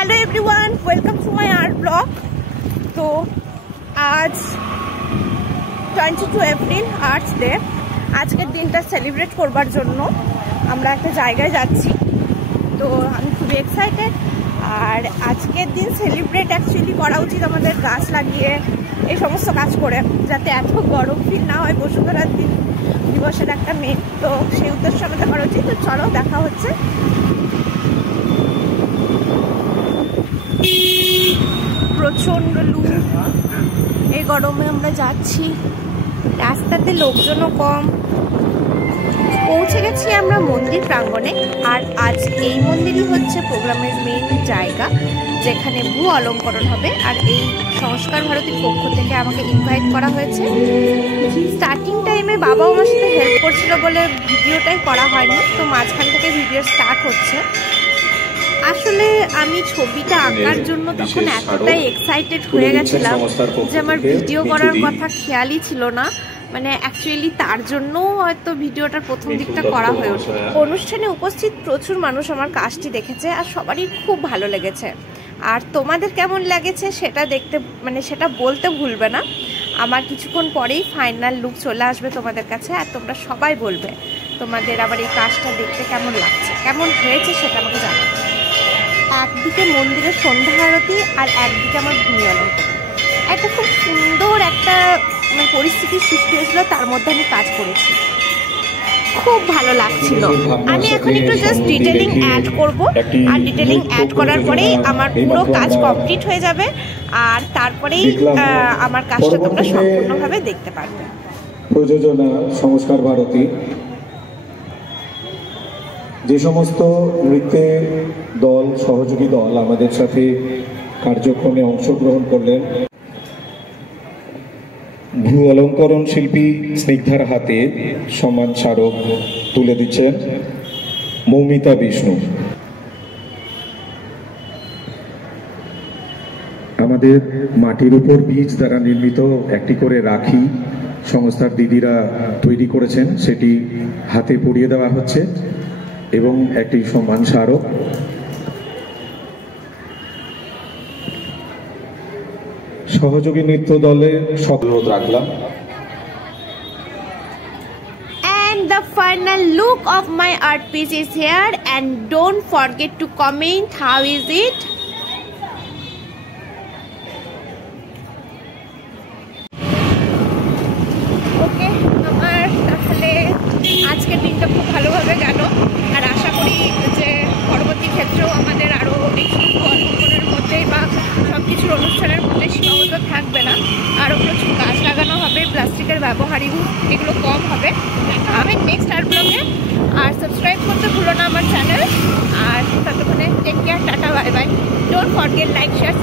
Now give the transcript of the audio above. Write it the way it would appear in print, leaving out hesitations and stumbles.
Hello everyone, welcome to my art blog. तो आज 22 April arts day. আজকের দিনটা সেলিব্রেট করবার জন্য আমরা একটা জায়গায় যাচ্ছি। তো আমি খুবই এক্সাইটেড। আর আজকের দিন সেলিব্রেট অ্যাকচুয়ালি করা উচিত আমাদের গাছ লাগিয়ে এই সমস্ত কাজ করে, যাতে এত গরম ফিল না হয় বসুন্ধরা দিবসের একটা মেন। তো সেই উদ্দেশ্যে আমাদের করা উচিত। তো চলো দেখা হচ্ছে। প্রচন্ড লু, এই গরমে আমরা যাচ্ছি, রাস্তাতে লোকজনও কম। পৌঁছে গেছি আমরা মন্দির প্রাঙ্গণে। আর আজ এই মন্দিরই হচ্ছে প্রোগ্রামের মেন জায়গা, যেখানে ভূ অলঙ্করণ হবে। আর এই সংস্কার ভারতীর পক্ষ থেকে আমাকে ইনভাইট করা হয়েছে। স্টার্টিং টাইমে বাবা আমার সাথে হেল্প করছিল বলে ভিডিওটাই করা হয়নি, তো মাঝখান থেকে ভিডিও স্টার্ট হচ্ছে। আসলে আমি ছবিটা আঁকার জন্য তখন এতটাই এক্সাইটেড হয়ে গেছিলাম যে আমার ভিডিও করার কথা খেয়ালই ছিল না। মানে অ্যাকচুয়ালি তার জন্য হয়তো ভিডিওটার প্রথম দিকটা করা হয়ে ওঠে। অনুষ্ঠানে উপস্থিত প্রচুর মানুষ আমার কাজটি দেখেছে আর সবারই খুব ভালো লেগেছে। আর তোমাদের কেমন লেগেছে সেটা দেখতে, মানে সেটা বলতে ভুলবে না। আমার কিছুক্ষণ পরেই ফাইনাল লুক চলে আসবে তোমাদের কাছে, আর তোমরা সবাই বলবে তোমাদের আবার এই কাজটা দেখতে কেমন লাগছে, কেমন হয়েছে সেটা আমাকে জানাবে। একদিকে মন্দিরের সন্ধ্যা আরতি আর একদিকে আমার ভূমি অলঙ্করণ, একটা খুব সুন্দর একটা পরিস্থিতির সৃষ্টি হয়েছিল, তার মধ্যে আমি কাজ করেছি, খুব ভালো লাগছিল। আমি এখন একটু জাস্ট ডিটেলিং অ্যাড করব, আর ডিটেলিং অ্যাড করার পরেই আমার পুরো কাজ কমপ্লিট হয়ে যাবে। আর তারপরেই আমার কাজটা তোমরা সম্পূর্ণভাবে দেখতে পারবে। প্রযোজনা সংস্কার ভারতী যে সমস্ত নৃত্যের দল, সহযোগী দল আমাদের সাথে কার্যক্রমে অংশগ্রহণ করলেন, ভূ অলঙ্করণ শিল্পী স্নিগ্ধার হাতে সম্মান স্মারক তুলে দিচ্ছেন মৌমিতা বিষ্ণু। আমাদের মাটির উপর বীজ দ্বারা নির্মিত একটি করে রাখি সংস্থার দিদিরা তৈরি করেছেন, সেটি হাতে পরিয়ে দেওয়া হচ্ছে এবং একটি সম্মান স্মারক। সহযোগী নৃত্য দলের অনুরোধ রাখলাম। And the final look of my art piece is here, and don't forget to comment how is it. ওকে, আমার তাহলে আজকের দিনটা খুব ভালোভাবে গেল। আর আশা করি যে পরবর্তী ক্ষেত্রেও আমাদের আরও এই শিল্প অলঙ্করণের মধ্যেই বা সব কিছুর অনুষ্ঠানের মধ্যে সীমাবদ্ধ থাকবে না, আরও প্রচুর গাছ লাগানো হবে, প্লাস্টিকের ব্যবহার এগুলো কম হবে। আমি নেক্সট আর্ট ব্লগে। আর সাবস্ক্রাইব করতে ভুলো না আমার চ্যানেল। আর ততক্ষণে take care, tata, bye bye. Don't forget like, share,